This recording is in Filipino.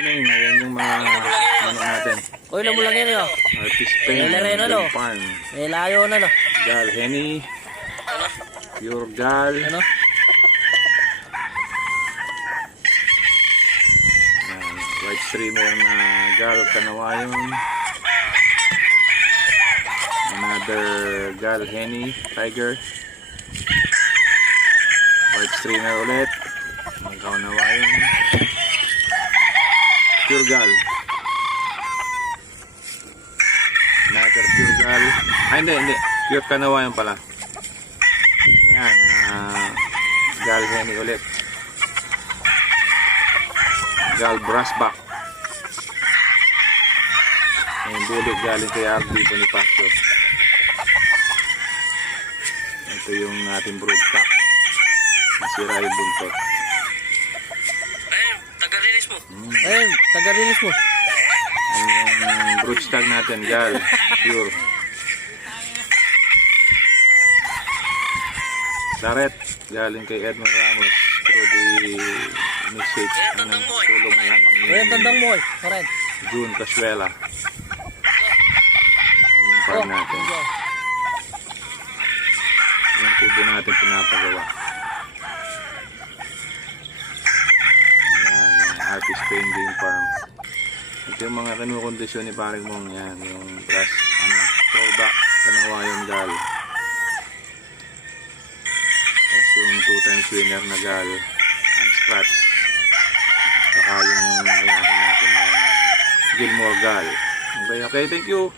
morning, ngayon yung mga ano natin. Uy, namulangin nyo. Artist Pain, Ano? Farm. May layo na, no? Gal Henny. Pure Gal. Ano? Yan, white streamer na Gal Kanawayon. Another Gal Henny Tiger. White streamer ulit. Kanawayon. Pure Gal. Another Pure Gal. Hindi. Pure Kanawayon pala. Ayan, Gal Henny ulit. Gal Brassback. Ayan, bulik galing kay RD Bonifacio. Ito yung ating broodcock. Masira yung buntot. Tagarinis mo. Ayun, tagarinis mo. Yung broodstock natin, Gal. Pure. Laret, galing kay Edmond Ramos. Through the message. Tulong yan. Ayun, tandang mo. Correct. June Casuela. Yung farm natin. Yung kubo natin pinapagawa. Artist Pain Game Farm. Ito yung mga kinukondisyon ni paring mong yan, yung grass, throwback, Kanawayon Gal. Tapos yung 2 times winner na Gal, and scratch. Saka yung lahi natin na Gilmore Gal. Okay, thank you.